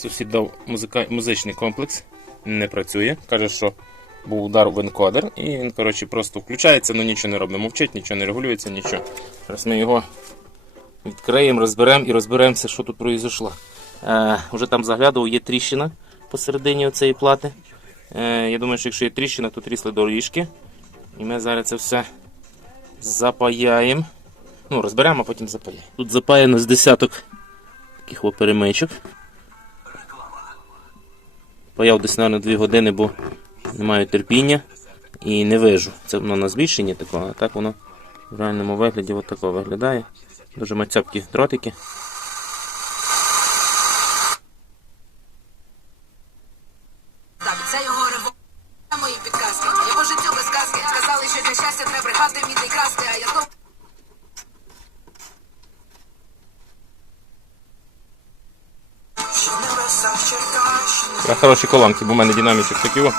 Сусід музика... музичний комплекс, не працює. Каже, що був удар в енкодер, і він, коротше, просто включається, але нічого не робить. Мовчить, нічого не регулюється, нічого. Зараз ми його відкриємо, розберемо і розберемося, що тут произошло. Е, уже там заглядував, є тріщина посередині цієї плати. Е, я думаю, що якщо є тріщина, то трісли доріжки. І ми зараз це все запаяємо. Ну, розберемо, а потім запаяємо. Тут запаяно з десяток таких перемичок. Паяв десь, мабуть, 2 години, бо не маю терпіння і не вижу. Це воно на збільшенні такого, а так воно в реальному вигляді от виглядає. Дуже мацьопкі дротики. Мої підказки. Його життю без казки. Сказали, що для щастя треба брехати, вміти красти, а хороші колонки, бо в мене динамічок такі. о.